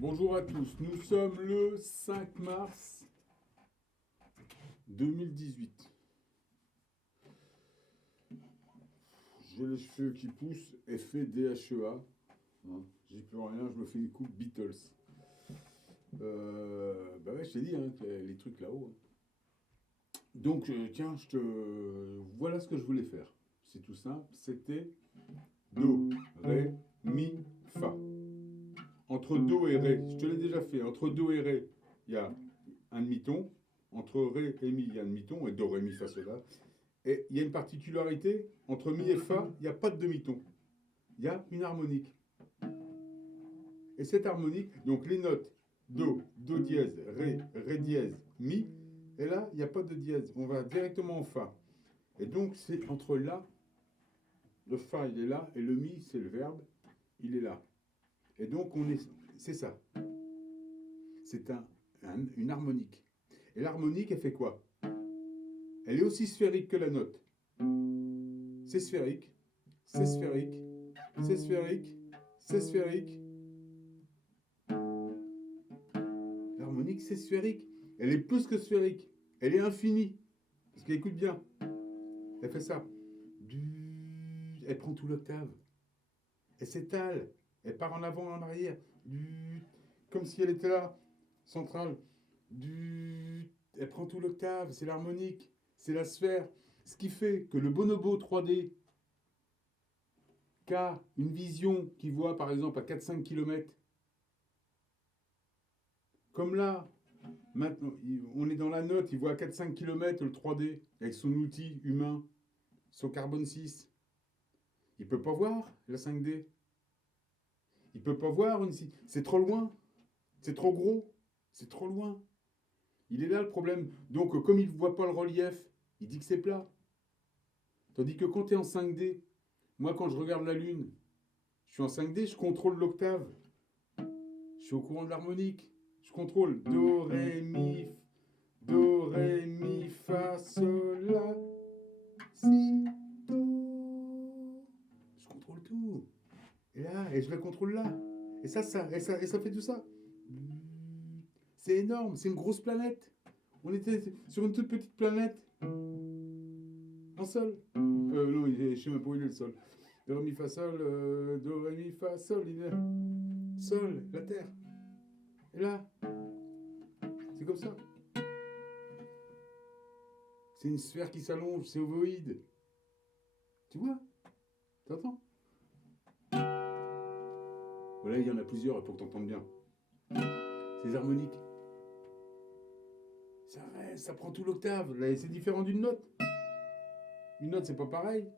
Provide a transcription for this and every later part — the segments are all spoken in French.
Bonjour à tous, nous sommes le 5 mars 2018. J'ai les cheveux qui poussent, effet DHEA. Hein, j'y peux rien, je me fais une coupe Beatles. Bah ouais, je t'ai dit, hein, les trucs là-haut. Donc, tiens, voilà ce que je voulais faire. C'est tout simple, c'était Do, Ré, Mi, Fa. Entre Do et Ré, je te l'ai déjà fait, entre Do et Ré, il y a un demi-ton. Entre Ré et Mi, il y a un demi-ton. Et Do, Ré, Mi, Fa, Sol, La. Et il y a une particularité, entre Mi et Fa, il n'y a pas de demi-ton. Il y a une harmonique. Et cette harmonique, donc les notes Do, Do dièse, Ré, Ré dièse, Mi, et là, il n'y a pas de dièse. On va directement en Fa. Et donc, c'est entre là, le Fa, il est là, et le Mi, c'est le verbe, il est là. Et donc, c'est ça. C'est une harmonique. Et l'harmonique, elle fait quoi? Elle est aussi sphérique que la note. C'est sphérique, c'est sphérique, c'est sphérique, c'est sphérique. L'harmonique, c'est sphérique. Elle est plus que sphérique. Elle est infinie. Parce qu'elle écoute bien. Elle fait ça. Elle prend tout l'octave. Elle s'étale. Elle part en avant, en arrière. Comme si elle était là, centrale. Elle prend tout l'octave. C'est l'harmonique. C'est la sphère. Ce qui fait que le bonobo 3D, qui a une vision qui voit par exemple à 4-5 km, comme là, maintenant, on est dans la note, il voit à 4-5 km le 3D avec son outil humain, son carbone 6. Il ne peut pas voir la 5D. Il ne peut pas voir c'est trop loin. C'est trop gros. C'est trop loin. Il est là le problème. Donc, comme il ne voit pas le relief, il dit que c'est plat. Tandis que quand tu es en 5D, moi, quand je regarde la Lune, je suis en 5D, je contrôle l'octave. Je suis au courant de l'harmonique. Je contrôle Do, Ré, Mi, Fa, Sol, La, Si, Do. Je contrôle tout. Et là, et je le contrôle là. Et ça fait tout ça. C'est énorme, c'est une grosse planète. On était sur une toute petite planète. En sol. Non, je sais même pas où il est le sol. Do, Ré, Mi, Fa, Sol, Do, Ré, Mi, Fa, Sol, il est là. Sol, la Terre. Et là, c'est comme ça. C'est une sphère qui s'allonge, c'est ovoïde. Tu vois? T'entends? Voilà, il y en a plusieurs pour que t'entendes bien. C'est harmoniques. Ça prend tout l'octave. Là, c'est différent d'une note. Une note, c'est pas pareil.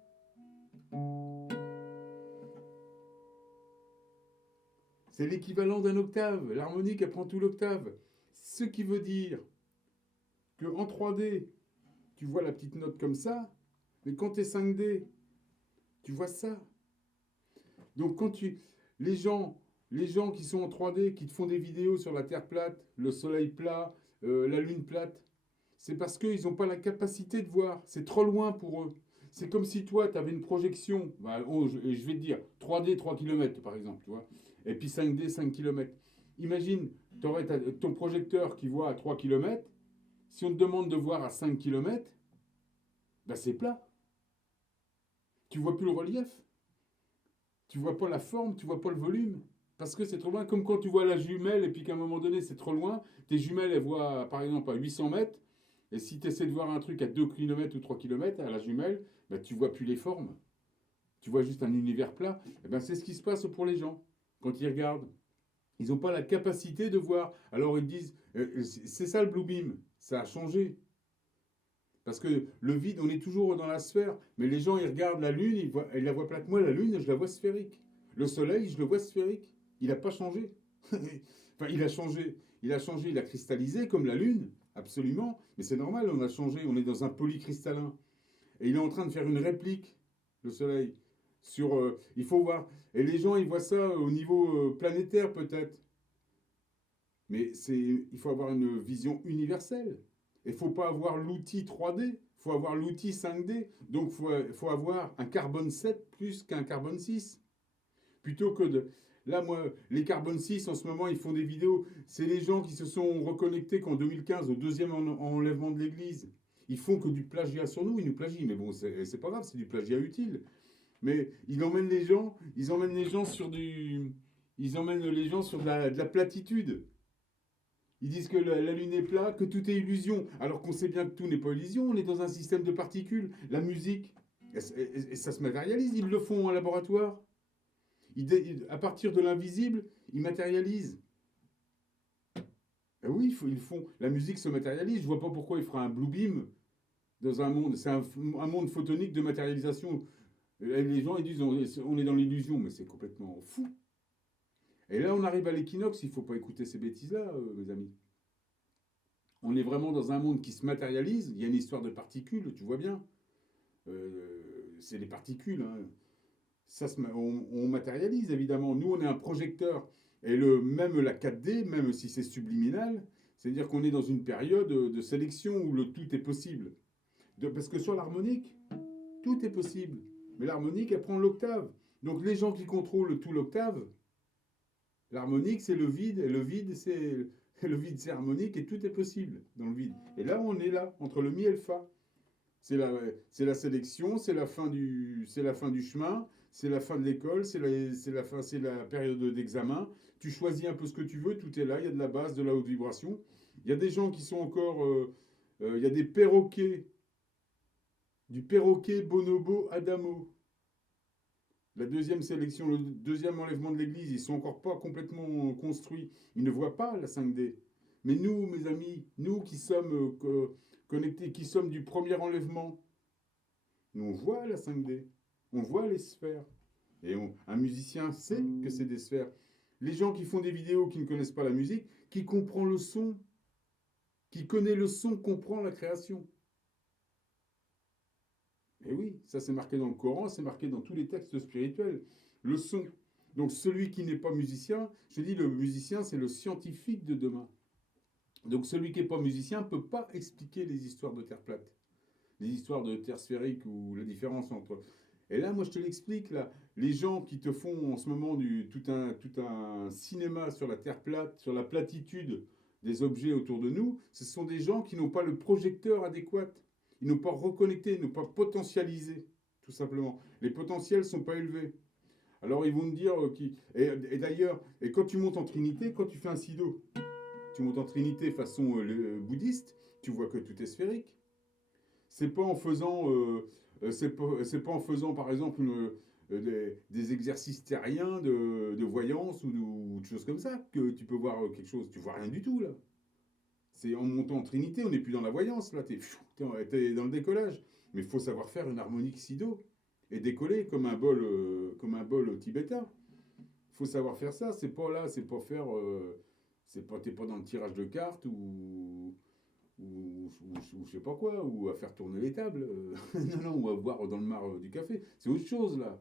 C'est l'équivalent d'un octave. L'harmonique, elle prend tout l'octave. Ce qui veut dire qu'en 3D, tu vois la petite note comme ça, mais quand tu es 5D, tu vois ça. Donc les gens, les gens qui sont en 3D, qui te font des vidéos sur la Terre plate, le Soleil plat, la Lune plate, c'est parce qu'ils n'ont pas la capacité de voir. C'est trop loin pour eux. C'est comme si toi, tu avais une projection, je vais te dire, 3D 3 km par exemple, tu vois, et puis 5D 5 km. Imagine, tu aurais ton projecteur qui voit à 3 km. Si on te demande de voir à 5 km, ben c'est plat. Tu vois plus le relief. Tu vois pas la forme, tu vois pas le volume. Parce que c'est trop loin. Comme quand tu vois la jumelle et puis qu'à un moment donné c'est trop loin. Tes jumelles, elles voient par exemple à 800 mètres. Et si tu essaies de voir un truc à 2 km ou 3 km à la jumelle, ben, tu vois plus les formes. Tu vois juste un univers plat. Et ben, c'est ce qui se passe pour les gens quand ils regardent. Ils n'ont pas la capacité de voir. Alors ils disent, c'est ça le Blue Beam. Ça a changé. Parce que le vide, on est toujours dans la sphère. Mais les gens, ils regardent la Lune, ils la voient plate. Moi, la Lune, je la vois sphérique. Le Soleil, je le vois sphérique. Il n'a pas changé. Enfin, il a changé. Il a changé, il a cristallisé comme la Lune, absolument. Mais c'est normal, on a changé. On est dans un polycristallin. Et il est en train de faire une réplique, le Soleil. Il faut voir. Et les gens, ils voient ça au niveau planétaire, peut-être. Mais il faut avoir une vision universelle. Il ne faut pas avoir l'outil 3D, il faut avoir l'outil 5D. Donc il faut avoir un carbone 7 plus qu'un carbone 6. Plutôt que Là, moi, les Carbone 6, en ce moment, ils font des vidéos. C'est les gens qui se sont reconnectés qu'en 2015, au deuxième enlèvement de l'Église. Ils font que du plagiat sur nous, ils nous plagient. Mais bon, c'est pas grave, c'est du plagiat utile. Mais ils emmènent les gens sur du... Ils emmènent les gens sur de la platitude. Ils disent que la Lune est plate, que tout est illusion. Alors qu'on sait bien que tout n'est pas illusion, on est dans un système de particules. La musique, et ça se matérialise, ils le font en laboratoire. À partir de l'invisible, ils matérialisent. Et oui, ils font. La musique se matérialise. Je vois pas pourquoi il fera un blue beam dans un monde. C'est un monde photonique de matérialisation. Les gens ils disent on est dans l'illusion, mais c'est complètement fou. Et là, on arrive à l'équinoxe. Il faut pas écouter ces bêtises-là, mes amis. On est vraiment dans un monde qui se matérialise. Il y a une histoire de particules, tu vois bien. C'est des particules. Hein. On matérialise, évidemment. Nous, on est un projecteur. Et même la 4D, même si c'est subliminal, c'est-à-dire qu'on est dans une période de sélection où le tout est possible. Parce que sur l'harmonique, tout est possible. Mais l'harmonique, elle prend l'octave. Donc les gens qui contrôlent tout l'octave, l'harmonique, c'est le vide. Et le vide, c'est harmonique et tout est possible dans le vide. Et là, on est là, entre le mi et le fa. C'est la sélection, c'est la fin du chemin, c'est la fin de l'école, c'est la période d'examen. Tu choisis un peu ce que tu veux, tout est là, il y a de la basse, de la haute vibration. Il y a des gens qui sont encore... il y a des perroquets, du perroquet bonobo adamo. La deuxième sélection, le deuxième enlèvement de l'église, ils sont encore pas complètement construits. Ils ne voient pas la 5D. Mais nous, mes amis, nous qui sommes connectés, qui sommes du premier enlèvement, nous on voit la 5D. On voit les sphères. Et un musicien sait que c'est des sphères. Les gens qui font des vidéos qui ne connaissent pas la musique, qui comprend le son, qui connaît le son, comprend la création. Et oui, ça c'est marqué dans le Coran, c'est marqué dans tous les textes spirituels. Le son. Donc celui qui n'est pas musicien, je dis le musicien c'est le scientifique de demain. Donc celui qui n'est pas musicien ne peut pas expliquer les histoires de terre plate, les histoires de terre sphérique ou la différence entre... Et là, moi je te l'explique, là, les gens qui te font en ce moment tout un cinéma sur la terre plate, sur la platitude des objets autour de nous, ce sont des gens qui n'ont pas le projecteur adéquat. Ils n'ont pas reconnecté, ils n'ont pas potentialisé, tout simplement. Les potentiels ne sont pas élevés. Alors ils vont me dire... et d'ailleurs, et quand tu montes en Trinité, quand tu fais un sido, tu montes en Trinité façon bouddhiste, tu vois que tout est sphérique. C'est pas en faisant... c'est pas en faisant, par exemple, des exercices terriens de voyance ou de choses comme ça que tu peux voir quelque chose. Tu vois rien du tout, là. C'est en montant en Trinité, on n'est plus dans la voyance, là, t'es dans le décollage. Mais il faut savoir faire une harmonique si-do et décoller comme un bol tibétain. Il faut savoir faire ça, c'est pas là, c'est pas faire... t'es pas dans le tirage de cartes ou je sais pas quoi, ou à faire tourner les tables. Non, non, ou à boire dans le mar du café. C'est autre chose, là.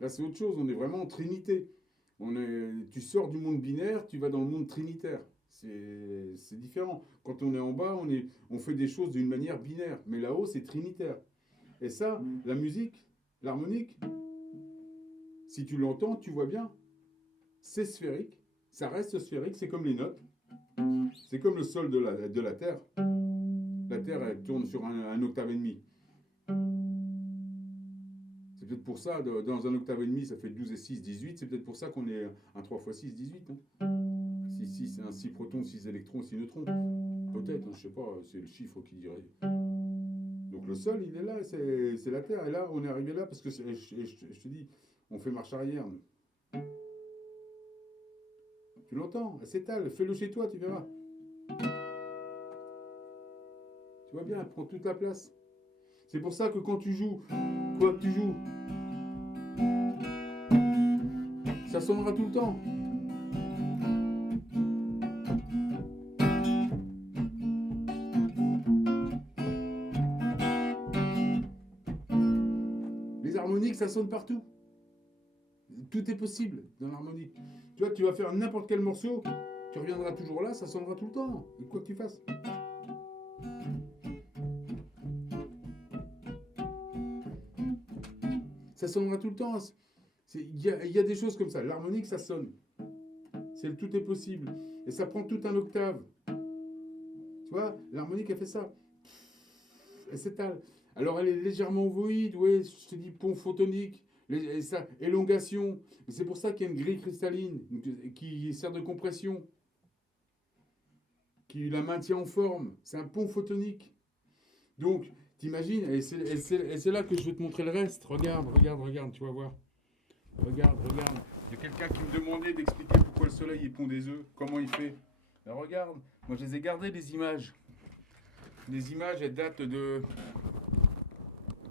Là, c'est autre chose, on est vraiment en Trinité. Tu sors du monde binaire, tu vas dans le monde trinitaire. C'est différent. Quand on est en bas, on fait des choses d'une manière binaire. Mais là-haut, c'est trinitaire. Et ça, la musique, l'harmonique, si tu l'entends, tu vois bien. C'est sphérique. Ça reste sphérique. C'est comme les notes. C'est comme le sol de la Terre. La Terre, elle tourne sur un octave et demi. C'est peut-être pour ça, dans un octave et demi, ça fait 12 et 6, 18. C'est peut-être pour ça qu'on est un 3 x 6, 18. Hein. 6, c'est un 6 protons, 6 électrons, 6 neutrons. Peut-être, hein, je sais pas, c'est le chiffre qui dirait. Donc le sol, il est là, c'est la Terre. Et là, on est arrivé là parce que, je te dis, on fait marche arrière. Tu l'entends, elle s'étale. Fais-le chez toi, tu verras. Tu vois bien, elle prend toute la place. C'est pour ça que quand tu joues, quoi que tu joues, ça sonnera tout le temps. Les harmoniques, ça sonne partout. Tout est possible dans l'harmonique. Tu vois, tu vas faire n'importe quel morceau, tu reviendras toujours là, ça sonnera tout le temps, quoi que tu fasses. Ça sonnera tout le temps. Il y a des choses comme ça. L'harmonique, ça sonne. C'est le tout est possible. Et ça prend tout un octave. Tu vois, l'harmonique, elle fait ça. Elle s'étale. Alors, elle est légèrement ovoïde, ouais, je te dis pont photonique, et ça, élongation. C'est pour ça qu'il y a une grille cristalline qui sert de compression, qui la maintient en forme. C'est un pont photonique. Donc, t'imagines, et c'est là que je vais te montrer le reste. Regarde, regarde, regarde, tu vas voir. Regarde, regarde. Il y a quelqu'un qui me demandait d'expliquer pourquoi le soleil il pond des œufs, comment il fait. Alors, regarde, moi je les ai gardées, les images. Les images, elles datent de...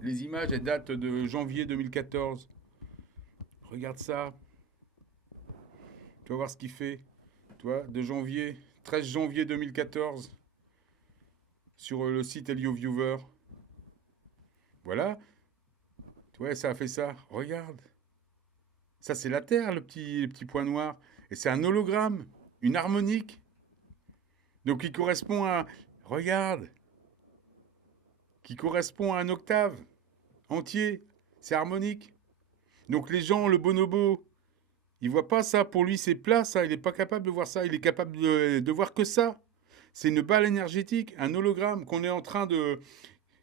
Les images, elles datent de janvier 2014. Regarde ça. Tu vas voir ce qu'il fait. Tu vois, de janvier, 13 janvier 2014, sur le site HelioViewer. Voilà. Tu vois, ça a fait ça. Regarde. Ça, c'est la Terre, le petit point noir. Et c'est un hologramme, une harmonique. Donc, qui correspond à... Regarde. Qui correspond à un octave entier. C'est harmonique. Donc, les gens, le bonobo, il voit pas ça. Pour lui, c'est plat, ça. Il n'est pas capable de voir ça. Il est capable de voir que ça. C'est une balle énergétique, un hologramme qu'on est en train de...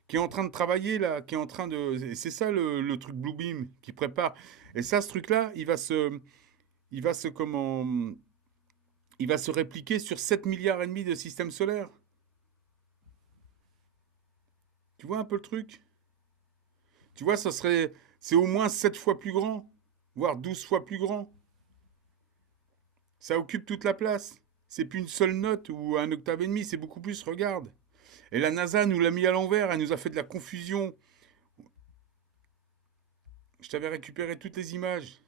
qui est en train de travailler là, qui est en train de... C'est ça le truc Bluebeam qui prépare. Et ça, ce truc-là, comment... Il va se répliquer sur 7 milliards et demi de systèmes solaires. Tu vois un peu le truc? Tu vois, c'est au moins 7 fois plus grand, voire 12 fois plus grand. Ça occupe toute la place. C'est plus une seule note ou un octave et demi, c'est beaucoup plus, regarde. Et la NASA nous l'a mis à l'envers, elle nous a fait de la confusion. Je t'avais récupéré toutes les images.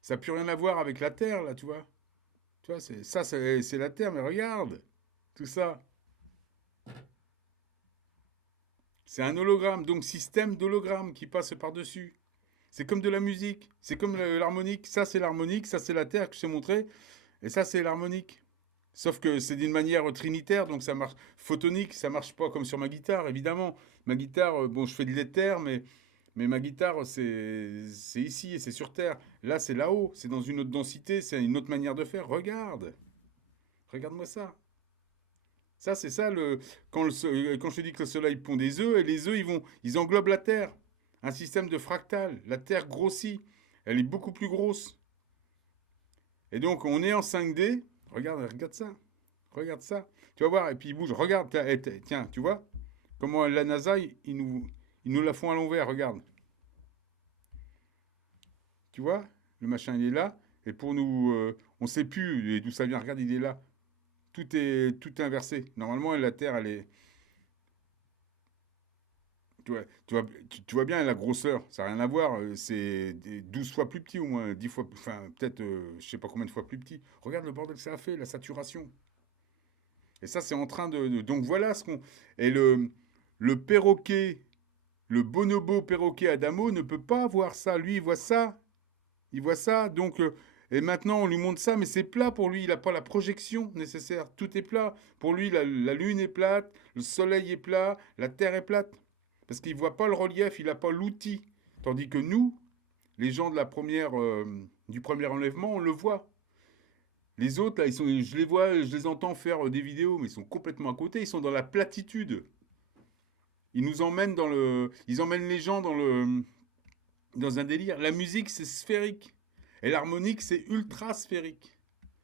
Ça n'a plus rien à voir avec la Terre, là, tu vois. Tu vois, c'est la Terre, mais regarde, tout ça. C'est un hologramme, donc système d'hologramme qui passe par-dessus. C'est comme de la musique, c'est comme l'harmonique. Ça, c'est l'harmonique, ça, c'est la Terre que je t'ai montré, et ça, c'est l'harmonique. Sauf que c'est d'une manière trinitaire, donc ça marche photonique, ça marche pas comme sur ma guitare, évidemment. Ma guitare, bon, je fais de l'éther, mais ma guitare, c'est ici et c'est sur Terre. Là, c'est là-haut, c'est dans une autre densité, c'est une autre manière de faire. Regarde, regarde-moi ça. Ça, c'est ça, quand je te dis que le soleil pond des œufs, et les œufs, ils englobent la Terre. Un système de fractal. La Terre grossit. Elle est beaucoup plus grosse. Et donc, on est en 5D. Regarde, regarde ça. Regarde ça. Tu vas voir, et puis il bouge. Regarde, tiens, tu vois comment la NASA, ils nous la font à l'envers. Regarde. Tu vois, le machin, il est là. Et pour nous, on ne sait plus d'où ça vient. Regarde, il est là. Tout est inversé. Normalement, la Terre, elle est... Tu vois bien la grosseur, ça n'a rien à voir. C'est 12 fois plus petit ou moins, 10 fois, enfin peut-être, je sais pas combien de fois plus petit. Regarde le bordel que ça a fait, la saturation. Et ça, c'est en train donc voilà ce qu'on... Et le perroquet, le bonobo perroquet Adamo ne peut pas voir ça. Lui, il voit ça. Il voit ça. Donc, et maintenant, on lui montre ça, mais c'est plat pour lui. Il n'a pas la projection nécessaire. Tout est plat. Pour lui, la Lune est plate, le Soleil est plat, la Terre est plate. Parce qu'il ne voit pas le relief, il n'a pas l'outil. Tandis que nous, les gens du premier enlèvement, on le voit. Les autres, là, je les vois, je les entends faire des vidéos, mais ils sont complètement à côté, ils sont dans la platitude. Ils nous emmènent ils emmènent les gens dans un délire. La musique, c'est sphérique. Et l'harmonique, c'est ultra sphérique.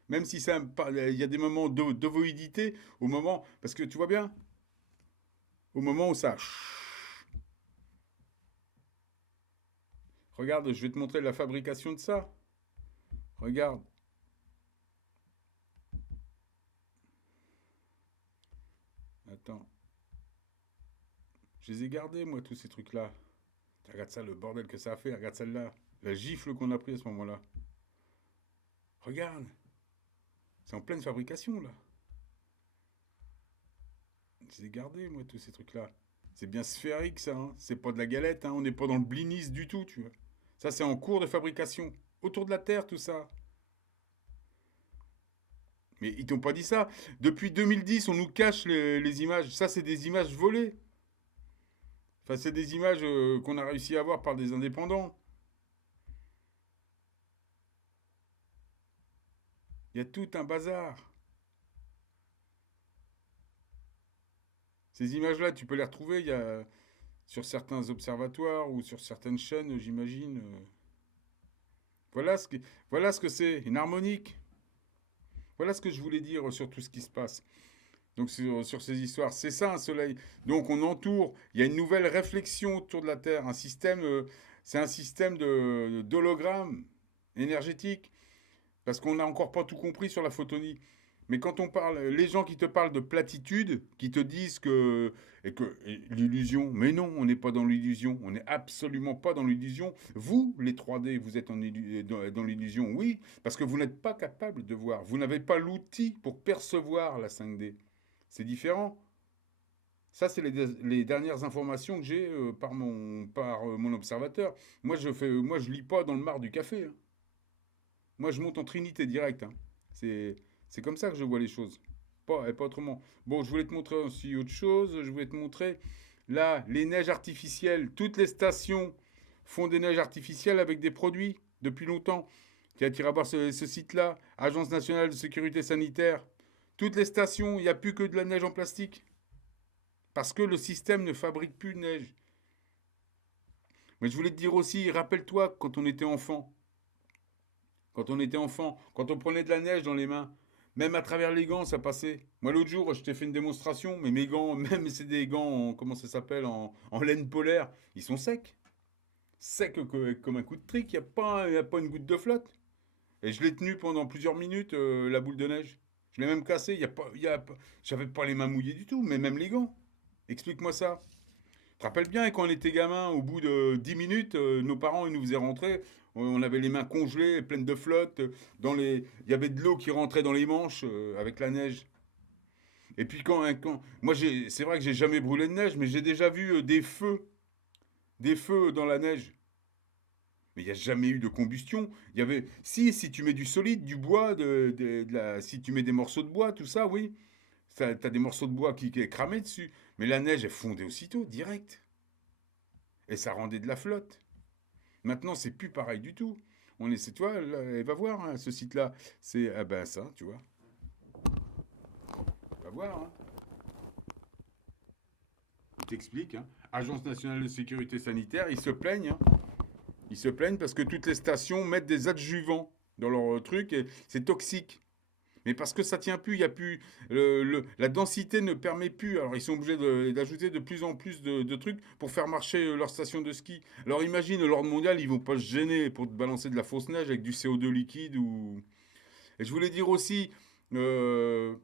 Même si il y a des moments d'ovoïdité, parce que tu vois bien, au moment où ça... Regarde, je vais te montrer la fabrication de ça. Regarde. Attends. Je les ai gardés, moi, tous ces trucs-là. Regarde ça, le bordel que ça a fait. Regarde celle-là. La gifle qu'on a pris à ce moment-là. Regarde. C'est en pleine fabrication, là. Je les ai gardés, moi, tous ces trucs-là. C'est bien sphérique, ça. Hein. C'est pas de la galette. Hein. On n'est pas dans le blinis du tout, tu vois. Ça, c'est en cours de fabrication. Autour de la Terre, tout ça. Mais ils t'ont pas dit ça. Depuis 2010, on nous cache les images. Ça, c'est des images volées. Enfin, c'est des images qu'on a réussi à avoir par des indépendants. Il y a tout un bazar. Ces images-là, tu peux les retrouver sur certains observatoires ou sur certaines chaînes, j'imagine. Voilà ce que, voilà ce que c'est, une harmonique. Voilà ce que je voulais dire sur tout ce qui se passe. Donc sur ces histoires, c'est ça un soleil. Donc on entoure, il y a une nouvelle réflexion autour de la Terre, un système, c'est un système d'hologramme énergétique, parce qu'on n'a encore pas tout compris sur la photonie. Mais quand on parle, les gens qui te parlent de platitude, qui te disent que l'illusion, mais non, on n'est pas dans l'illusion, on n'est absolument pas dans l'illusion. Vous, les 3D, vous êtes dans l'illusion, oui, parce que vous n'êtes pas capable de voir, vous n'avez pas l'outil pour percevoir la 5D. C'est différent. Ça, c'est les dernières informations que j'ai par mon observateur. Moi, je lis pas dans le mar du café, hein. Moi, je monte en trinité direct, hein. C'est, c'est comme ça que je vois les choses. Pas autrement. Bon, je voulais te montrer aussi autre chose. Je voulais te montrer, là, les neiges artificielles. Toutes les stations font des neiges artificielles avec des produits depuis longtemps. Tu as à voir ce site-là, Agence nationale de sécurité sanitaire. Toutes les stations, il n'y a plus que de la neige en plastique. Parce que le système ne fabrique plus de neige. Mais je voulais te dire aussi, rappelle-toi quand on était enfant. Quand on était enfant, quand on prenait de la neige dans les mains, même à travers les gants, ça passait. Moi, l'autre jour, je t'ai fait une démonstration, mais mes gants, même c'est des gants, comment ça s'appelle, en laine polaire, ils sont secs. Secs comme un coup de trick, y a pas une goutte de flotte. Et je l'ai tenu pendant plusieurs minutes, la boule de neige. Je l'ai même cassé, j'avais pas les mains mouillées du tout, mais même les gants. Explique-moi ça. Tu te rappelles bien quand on était gamin, au bout de 10 minutes, nos parents ils nous faisaient rentrer. On avait les mains congelées, pleines de flotte. Il y avait de l'eau qui rentrait dans les manches avec la neige. Et puis moi, c'est vrai que j'ai jamais brûlé de neige, mais j'ai déjà vu des feux dans la neige. Mais il n'y a jamais eu de combustion. Si tu mets du solide, du bois, si tu mets des morceaux de bois, tout ça, oui. T'as des morceaux de bois qui est cramé dessus. Mais la neige, elle fondait aussitôt, direct. Et ça rendait de la flotte. Maintenant, c'est plus pareil du tout. Toi, là, va voir hein, ce site-là. C'est, ah ben ça, tu vois. Va voir, hein. Je t'explique, hein. Agence nationale de sécurité sanitaire, ils se plaignent, hein. Ils se plaignent parce que toutes les stations mettent des adjuvants dans leur truc et c'est toxique. Mais parce que ça tient plus, il y a plus la densité ne permet plus. Alors ils sont obligés d'ajouter de plus en plus de trucs pour faire marcher leur station de ski. Alors imagine l'ordre mondial, ils vont pas se gêner pour te balancer de la fausse neige avec du CO2 liquide ou. Et je voulais dire aussi, euh,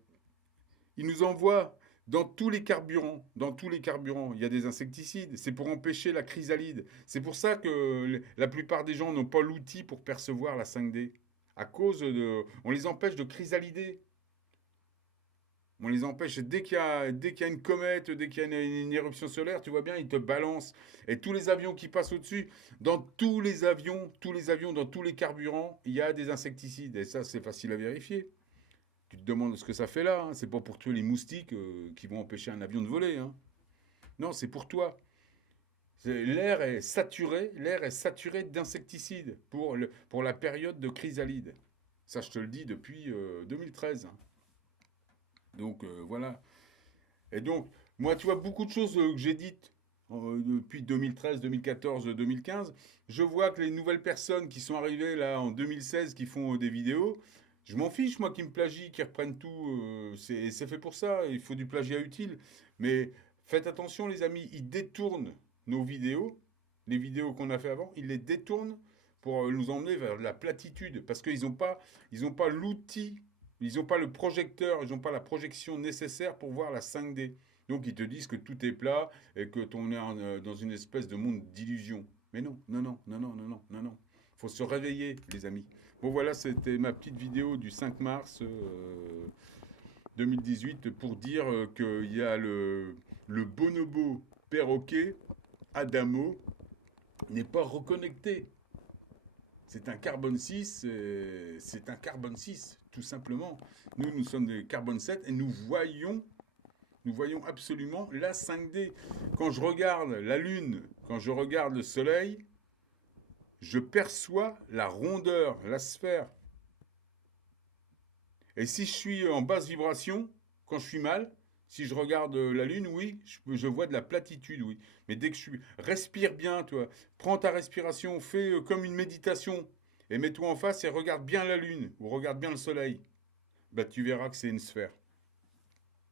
ils nous envoient dans tous les carburants, il y a des insecticides. C'est pour empêcher la chrysalide. C'est pour ça que la plupart des gens n'ont pas l'outil pour percevoir la 5D. On les empêche de chrysalider. On les empêche dès qu'il y a une comète, dès qu'il y a une éruption solaire, tu vois bien, ils te balancent. Et tous les avions qui passent au-dessus, dans tous les avions, dans tous les carburants, il y a des insecticides. Et ça, c'est facile à vérifier. Tu te demandes ce que ça fait là, hein. C'est pas pour tuer les moustiques qui vont empêcher un avion de voler, hein. Non, c'est pour toi. L'air est saturé d'insecticides pour la période de chrysalide. Ça, je te le dis depuis 2013, hein. Donc voilà. Et donc, moi, tu vois, beaucoup de choses que j'ai dites depuis 2013, 2014, 2015, je vois que les nouvelles personnes qui sont arrivées là en 2016, qui font des vidéos, je m'en fiche, moi, qui me plagient, qui reprennent tout. C'est fait pour ça, il faut du plagiat utile. Mais faites attention, les amis, ils détournent nos vidéos, les vidéos qu'on a fait avant, ils les détournent pour nous emmener vers la platitude, parce qu'ils n'ont pas l'outil, ils n'ont pas le projecteur, ils n'ont pas la projection nécessaire pour voir la 5D. Donc ils te disent que tout est plat et que on est dans une espèce de monde d'illusion. Mais non, non, non, non, non, non, non, non, non. Faut se réveiller, les amis. Bon voilà, c'était ma petite vidéo du 5 mars 2018 pour dire qu'il y a le bonobo perroquet Adamo n'est pas reconnecté. C'est un carbone 6, c'est un carbone 6, tout simplement. Nous sommes des carbone 7 et nous voyons absolument la 5D. Quand je regarde la Lune, quand je regarde le Soleil, je perçois la rondeur, la sphère. Et si je suis en basse vibration, quand je suis mal, si je regarde la lune, oui, je vois de la platitude, oui. Mais dès que je suis... Respire bien, toi. Prends ta respiration, fais comme une méditation. Et mets-toi en face et regarde bien la lune, ou regarde bien le soleil. Bah, tu verras que c'est une sphère.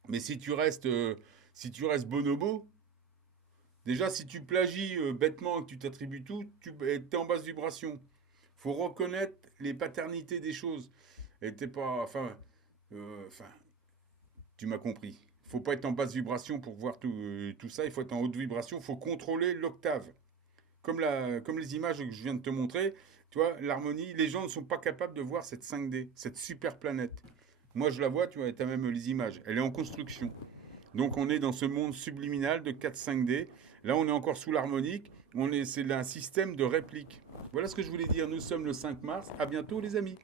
Mais si tu restes bonobo, déjà, si tu plagies bêtement, que tu t'attribues tout, tu es en basse vibration. Faut reconnaître les paternités des choses. Et t'es pas... enfin, tu m'as compris. Faut pas être en basse vibration pour voir tout ça. Il faut être en haute vibration. Il faut contrôler l'octave. Comme les images que je viens de te montrer, tu vois, l'harmonie, les gens ne sont pas capables de voir cette 5D, cette super planète. Moi, je la vois, tu vois, tu as même les images. Elle est en construction. Donc, on est dans ce monde subliminal de 4-5D. Là, on est encore sous l'harmonique. C'est un système de réplique. Voilà ce que je voulais dire. Nous sommes le 5 mars. À bientôt, les amis.